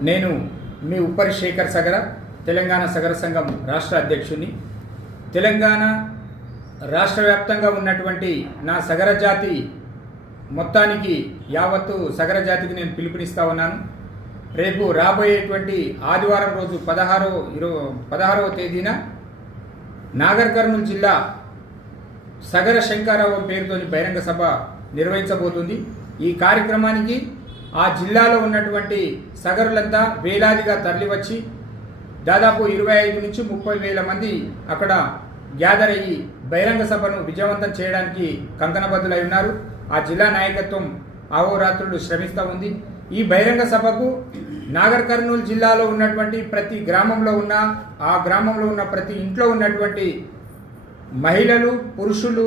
నేను మీ ఉప్పరి శేఖర్ సగర తెలంగాణ సగర సంఘం రాష్ట్ర అధ్యక్షుని తెలంగాణ రాష్ట్ర వ్యాప్తంగా ఉన్నటువంటి నా సగర జాతి మొత్తానికి యావత్తు సగర జాతికి నేను పిలుపునిస్తా ఉన్నాను. రేపు రాబోయేటువంటి ఆదివారం రోజు పదహారో ఇరవై పదహారవ తేదీన నాగర్ కర్నూలు జిల్లా సగర శంకారావు పేరుతోని బహిరంగ సభ నిర్వహించబోతుంది. ఈ కార్యక్రమానికి ఆ జిల్లాలో ఉన్నటువంటి సగరులంతా వేలాదిగా తరలివచ్చి దాదాపు ఇరవై ఐదు నుంచి ముప్పై వేల మంది అక్కడ గ్యాదర్ అయ్యి బహిరంగ సభను విజయవంతం చేయడానికి కంకణబద్దులై ఉన్నారు. ఆ జిల్లా నాయకత్వం అహోరాత్రులు శ్రమిస్తూ ఉంది. ఈ బహిరంగ సభకు నాగర్ కర్నూలు జిల్లాలో ఉన్నటువంటి ప్రతి గ్రామంలో ఉన్న ఆ గ్రామంలో ఉన్న ప్రతి ఇంట్లో ఉన్నటువంటి మహిళలు పురుషులు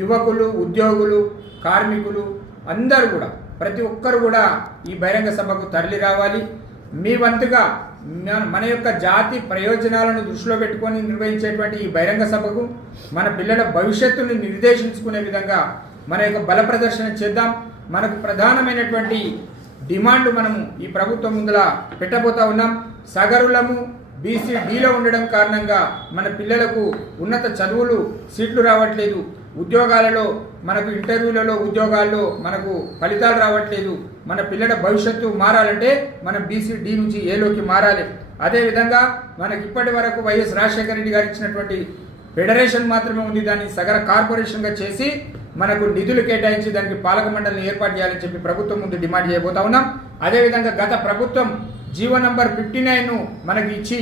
యువకులు ఉద్యోగులు కార్మికులు అందరూ కూడా ప్రతి ఒక్కరు కూడా ఈ బహిరంగ సభకు తరలి రావాలి. మీ వంతుగా మన- మన యొక్క జాతి ప్రయోజనాలను దృష్టిలో పెట్టుకొని నిర్వహించేటువంటి ఈ బహిరంగ సభకు మన పిల్లల భవిష్యత్తుని నిర్దేశించుకునే విధంగా మన యొక్క బల ప్రదర్శన చేద్దాం. మనకు ప్రధానమైనటువంటి డిమాండ్ మనము ఈ ప్రభుత్వం ముందల పెట్టబోతా ఉన్నాం. సగరులము బీసీ డీలో ఉండడం కారణంగా మన పిల్లలకు ఉన్నత చదువులు సీట్లు రావట్లేదు. ఉద్యోగాలలో మనకు ఇంటర్వ్యూలలో ఉద్యోగాల్లో మనకు ఫలితాలు రావట్లేదు. మన పిల్లల భవిష్యత్తు మారాలంటే మనం బీసీ డి నుంచి ఏలోకి మారాలి. అదేవిధంగా మనకి ఇప్పటి వరకు వైఎస్ రాజశేఖర రెడ్డి గారు ఇచ్చినటువంటి ఫెడరేషన్ మాత్రమే ఉంది. దాన్ని సగర కార్పొరేషన్గా చేసి మనకు నిధులు కేటాయించి దానికి పాలక మండలిని ఏర్పాటు చేయాలని చెప్పి ప్రభుత్వం ముందు డిమాండ్ చేయబోతా ఉన్నాం. అదేవిధంగా గత ప్రభుత్వం జీవో నంబర్ ఫిఫ్టీ నైన్ మనకి ఇచ్చి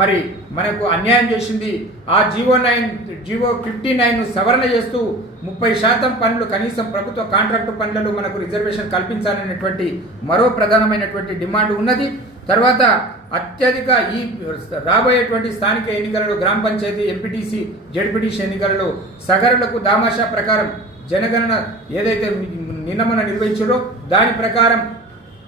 మరి మనకు అన్యాయం చేసింది. ఆ G O nine G O fifty nine సవరణ చేస్తూ ముప్పై శాతం పనులు కనీసం ప్రభుత్వ కాంట్రాక్టు పనులలో మనకు రిజర్వేషన్ కల్పించాలనేటువంటి మరో ప్రధానమైనటువంటి డిమాండ్ ఉన్నది. తర్వాత అత్యధిక ఈ రాబోయేటువంటి స్థానిక ఎన్నికలలో గ్రామ పంచాయతీ ఎంపీటీసీ జడ్పీటీసీ ఎన్నికలలో సగరులకు దామాషా ప్రకారం జనగణన ఏదైతే నిన్న నిర్వహించారో దాని ప్రకారం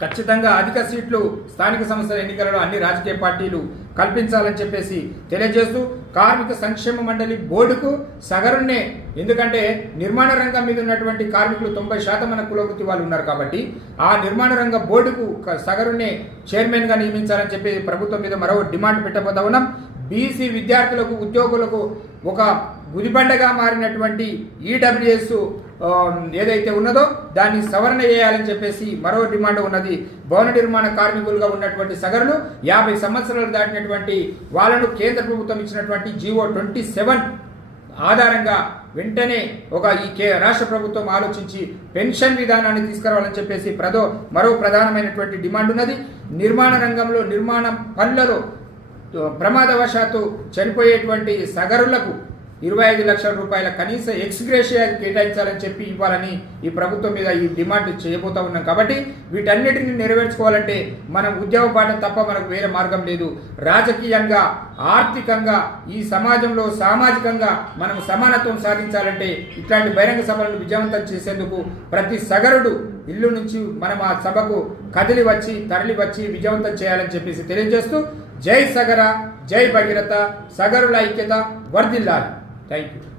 ఖచ్చితంగా అధిక సీట్లు స్థానిక సంస్థల ఎన్నికలలో అన్ని రాజకీయ పార్టీలు కల్పించాలని చెప్పేసి తెలియజేస్తూ కార్మిక సంక్షేమ మండలి బోర్డుకు సగరున్నే. ఎందుకంటే నిర్మాణ రంగం మీద ఉన్నటువంటి కార్మికులు తొంభై శాతం మన కులవృత్తి వాళ్ళు ఉన్నారు కాబట్టి ఆ నిర్మాణ రంగ బోర్డుకు క- సగరున్నే చైర్మన్గా నియమించాలని చెప్పి ప్రభుత్వం మీద మరో డిమాండ్ పెట్టబోతా ఉన్నాం. బీసీ విద్యార్థులకు ఉద్యోగులకు ఒక గుదిబండగా మారినటువంటి ఈడబ్ల్యూఎస్ ఏదైతే ఉన్నదో దాన్ని సవరణ చేయాలని చెప్పేసి మరో డిమాండ్ ఉన్నది. భవన నిర్మాణ కార్మికులుగా ఉన్నటువంటి సగరులు యాభై సంవత్సరాలు దాటినటువంటి వాళ్ళను కేంద్ర ప్రభుత్వం ఇచ్చినటువంటి జీవో ట్వంటీ సెవెన్ ఆధారంగా వెంటనే ఒక ఈ కే రాష్ట్ర ప్రభుత్వం ఆలోచించి పెన్షన్ విధానాన్ని తీసుకురావాలని చెప్పేసి ప్రదో మరో ప్రధానమైనటువంటి డిమాండ్ ఉన్నది. నిర్మాణ రంగంలో నిర్మాణం పనులలో ప్రమాదవశాత్తు చనిపోయేటువంటి సగరులకు ఇరవై ఐదు లక్షల రూపాయల కనీస ఎక్స్గ్రేషియా కేటాయించాలని చెప్పి ఇవ్వాలని ఈ ప్రభుత్వం మీద ఈ డిమాండ్ చేయబోతా ఉన్నాం. కాబట్టి వీటన్నిటిని నెరవేర్చుకోవాలంటే మనం ఉద్యోగ పాఠం తప్ప మనకు వేరే మార్గం లేదు. రాజకీయంగా ఆర్థికంగా ఈ సమాజంలో సామాజికంగా మనం సమానత్వం సాధించాలంటే ఇట్లాంటి బహిరంగ సభలను విజయవంతం చేసేందుకు ప్రతి సగరుడు ఇల్లు నుంచి మనం ఆ సభకు కదిలి వచ్చి తరలి వచ్చి విజయవంతం చేయాలని చెప్పేసి తెలియజేస్తూ జై సగర జై భగీరథ సగరుల ఐక్యత వర్ధిల్లాలి. Thank you.